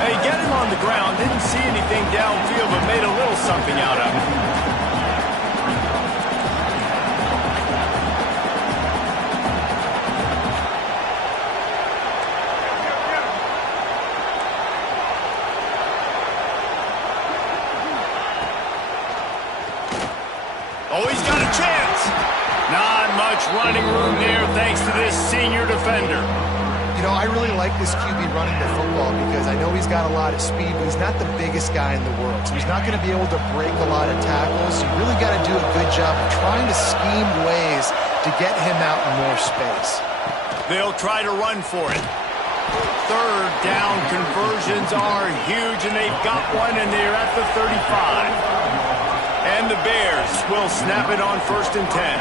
Hey, get him on the ground. Didn't see anything downfield, but made a little something out of it. Oh, he's got a chance. Not much running room there thanks to this senior defender. You know, I really like this QB running the football because I know he's got a lot of speed, but he's not the biggest guy in the world. So he's not going to be able to break a lot of tackles. You really got to do a good job of trying to scheme ways to get him out in more space. They'll try to run for it. Third down conversions are huge, and they've got one, and they're at the 35. And the Bears will snap it on 1st and 10.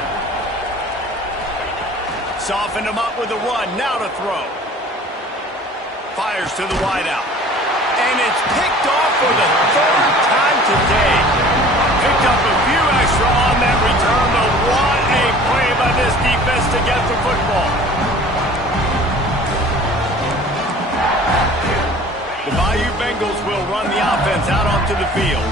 Softened him up with a run. Now to throw. Fires to the wideout. And it's picked off for the third time today. Picked up a few extra on that return, but what a play by this defense to get the football. The Bayou Bengals will run the offense out onto the field.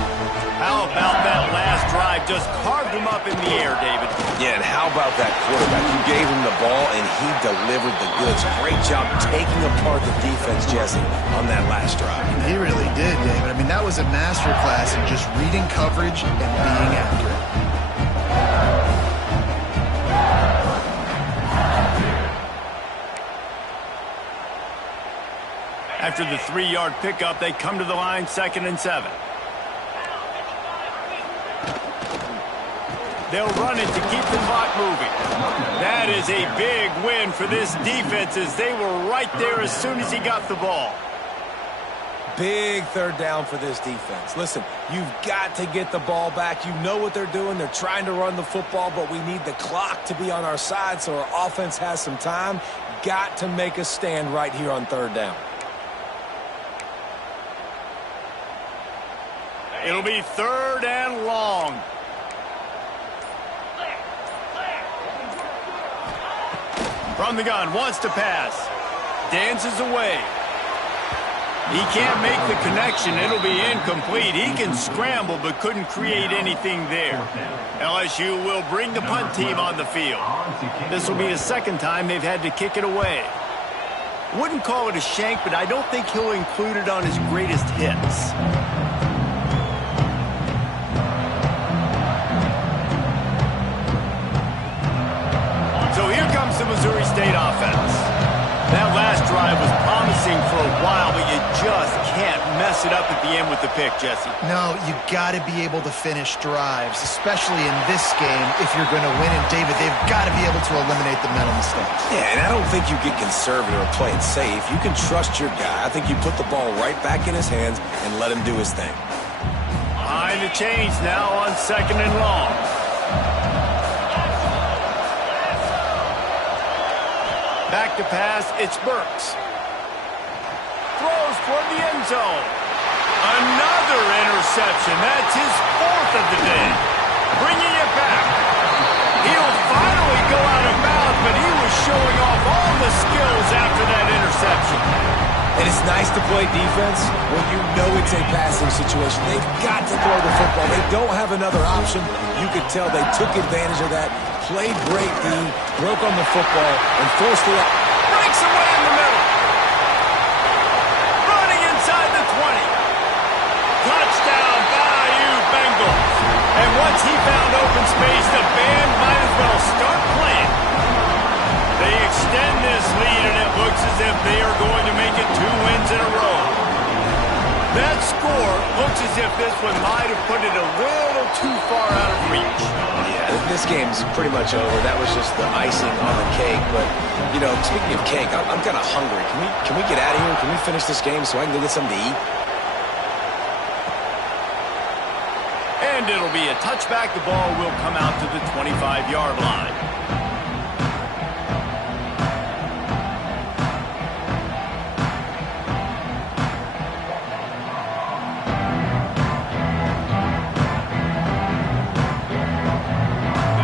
How about that last drive? Just carved him up in the air, David. Yeah, and how about that quarterback? You gave him the ball, and he delivered the goods. Great job taking apart the defense, Jesse, on that last drive. He really did, David. I mean, that was a masterclass in just reading coverage and being accurate. After the 3-yard pickup, they come to the line 2nd and 7. They'll run it to keep the clock moving. That is a big win for this defense as they were right there as soon as he got the ball. Big third down for this defense. Listen, you've got to get the ball back. You know what they're doing. They're trying to run the football, but we need the clock to be on our side so our offense has some time. Got to make a stand right here on 3rd down. It'll be 3rd and long. From the gun, wants to pass. Dances away. He can't make the connection. It'll be incomplete. He can scramble, but couldn't create anything there. LSU will bring the punt team on the field. This will be the 2nd time they've had to kick it away. Wouldn't call it a shank, but I don't think he'll include it on his greatest hits. So here comes the Missouri State offense. That last drive was promising for a while, but you just can't mess it up at the end with the pick, Jesse. No, you got to be able to finish drives, especially in this game if you're going to win. And, David, they've got to be able to eliminate the mental mistakes. Yeah, and I don't think you get conservative or play it safe. You can trust your guy. I think you put the ball right back in his hands and let him do his thing. Behind the chains now on 2nd and long. Back to pass, it's Burks. Throws toward the end zone. Another interception. That's his 4th of the day. Bringing it back. He'll finally go out of bounds, but he was showing off all the skills after that interception. And it's nice to play defense when you know it's a passing situation. They've got to throw the football. They don't have another option. You could tell they took advantage of that. Played great D, broke on the football, and forced it out. Breaks away in the middle. Running inside the 20. Touchdown, Bayou Bengals. And once he found open space, the band might as well start playing. They extend this lead, and it looks as if they are going to make it 2 wins in a row. That score looks as if this one might have put it a little too far out of reach. Yeah, this game's pretty much over. That was just the icing on the cake. But, you know, speaking of cake, I'm kind of hungry. Can we get out of here? Can we finish this game so I can go get something to eat? And And it'll be a touchback. The ball will come out to the 25-yard line.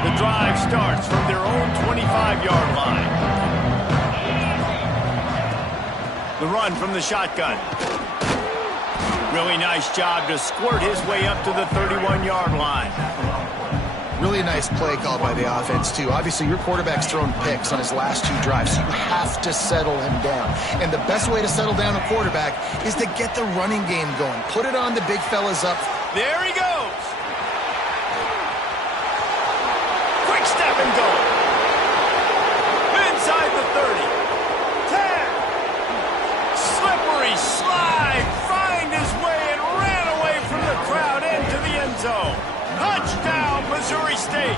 The drive starts from their own 25-yard line. The run from the shotgun. Really nice job to squirt his way up to the 31-yard line. Really nice play call by the offense, too. Obviously, your quarterback's thrown picks on his last 2 drives, so you have to settle him down. And the best way to settle down a quarterback is to get the running game going. Put it on the big fellas up. There he goes. Quick step and go. Inside the 30. 10. Slippery slide. Find his way and ran away from the crowd into the end zone. Touchdown, Missouri State.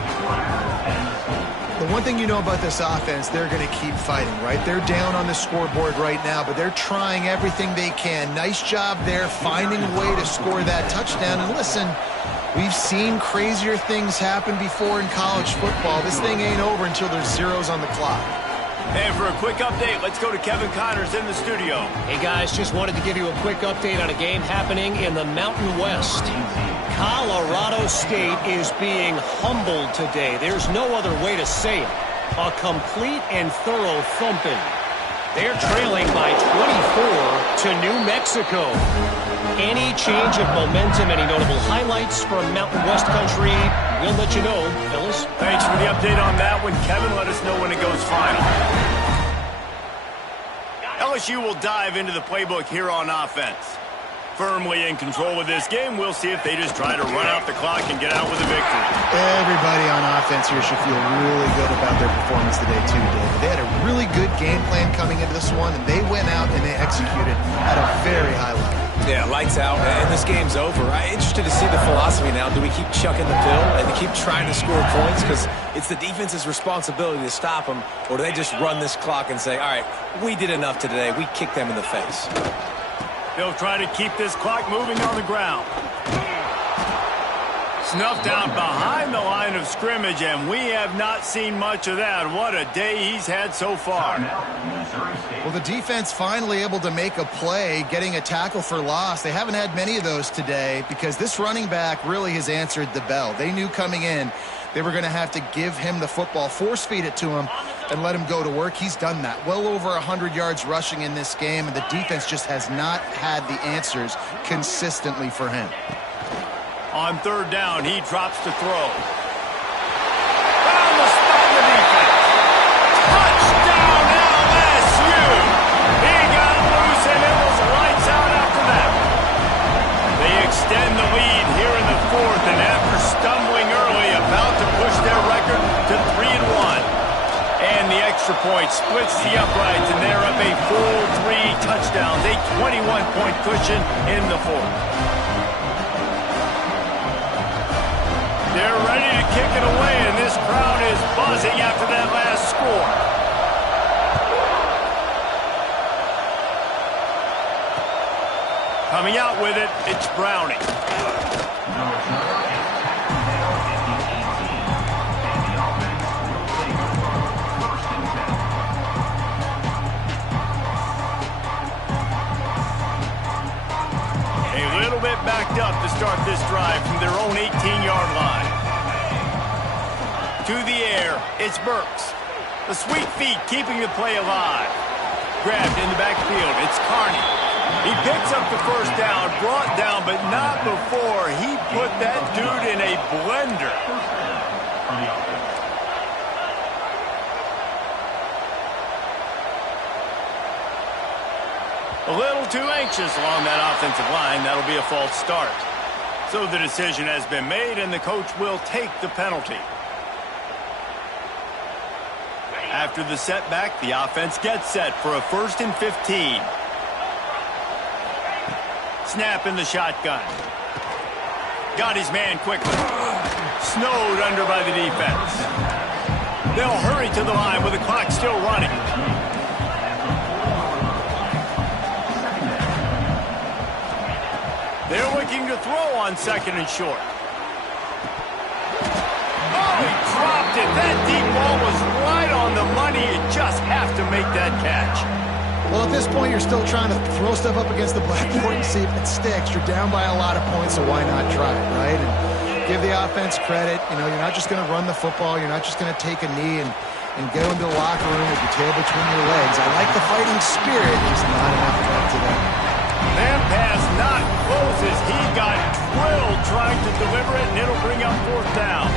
The one thing you know about this offense, they're going to keep fighting, right? They're down on the scoreboard right now, but they're trying everything they can. Nice job there, finding a way to score that touchdown. And listen, we've seen crazier things happen before in college football. This thing ain't over until there's zeros on the clock. And for a quick update, let's go to Kevin Connors in the studio. Hey, guys, just wanted to give you a quick update on a game happening in the Mountain West. Colorado State is being humbled today. There's no other way to say it. A complete and thorough thumping. They're trailing by 24 to New Mexico. Any change of momentum, any notable highlights from Mountain West country, we'll let you know, fellas. Thanks for the update on that one, Kevin. Let us know when it goes final. LSU will dive into the playbook here on offense. Firmly in control of this game. We'll see if they just try to run out the clock and get out with a victory. Everybody on offense here should feel really good about their performance today, too, David. They had a really good game plan coming into this one, and they went out and they executed at a very high level. Yeah, lights out, and this game's over. I'm interested to see the philosophy now. Do we keep chucking the pill and keep trying to score points? Because it's the defense's responsibility to stop them, or do they just run this clock and say, all right, we did enough today. We kicked them in the face. They'll try to keep this clock moving on the ground. Snuffed out behind the line of scrimmage, and we have not seen much of that. What a day he's had so far. Well, the defense finally able to make a play, getting a tackle for loss. They haven't had many of those today because this running back really has answered the bell. They knew coming in they were going to have to give him the football, force-feed it to him, and let him go to work. He's done that. Well over 100 yards rushing in this game, and the defense just has not had the answers consistently for him. On third down, he drops to throw. Found the spot in the defense. Touchdown, LSU! He got loose, and it was lights out after that. They extend the lead here in the fourth, and after stumbling early, about to push their record to 3-1. And the extra point splits the uprights, and they're up a full 3 touchdowns, a 21-point cushion in the fourth. They're ready to kick it away, and this crowd is buzzing after that last score. Coming out with it, it's Browning. A little bit backed up to start this drive from their own 18-yard line. To the air, it's Burks. The sweet feet keeping the play alive. Grabbed in the backfield, it's Carney. He picks up the first down, brought down, but not before he put that dude in a blender. A little too anxious along that offensive line. That'll be a false start. So the decision has been made, and the coach will take the penalty. After the setback, the offense gets set for a 1st and 15. Snap in the shotgun. Got his man quickly. Snowed under by the defense. They'll hurry to the line with the clock still running. They're looking to throw on 2nd and short. it. That deep ball was right on the money. You just have to make that catch. Well, at this point, you're still trying to throw stuff up against the blackboard and see if it sticks. You're down by a lot of points, so why not try it, right? And give the offense credit. You know, you're not just going to run the football. You're not just going to take a knee and go into the locker room with your tail between your legs. I like the fighting spirit. It's not enough of that today. That pass not closes. He got drilled trying to deliver it, and it'll bring up fourth down.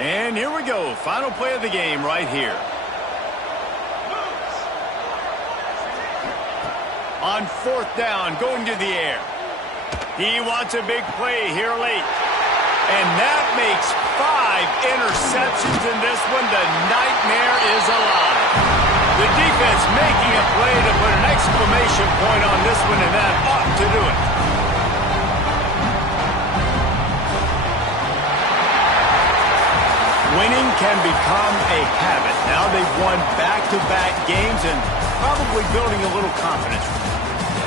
And here we go. Final play of the game right here. On fourth down, going to the air. He wants a big play here late. And that makes 5 interceptions in this one. The nightmare is alive. The defense making a play to put an exclamation point on this one, and that ought to do it. Winning can become a habit. Now they've won back-to-back games and probably building a little confidence.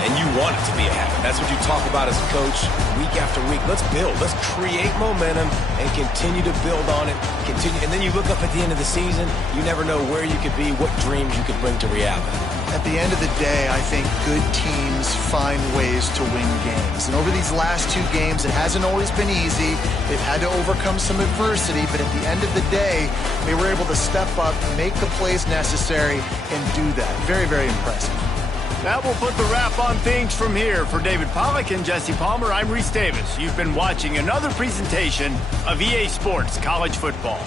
And you want it to be a habit. That's what you talk about as a coach week after week. Let's build. Let's create momentum and continue to build on it. And then you look up at the end of the season, you never know where you could be, what dreams you could bring to reality. At the end of the day, I think good teams find ways to win games. And over these last 2 games, it hasn't always been easy. They've had to overcome some adversity, but at the end of the day, they were able to step up, make the plays necessary, and do that. Very, very impressive. That will put the wrap on things from here. For David Pollack and Jesse Palmer, I'm Reese Davis. You've been watching another presentation of EA Sports College Football.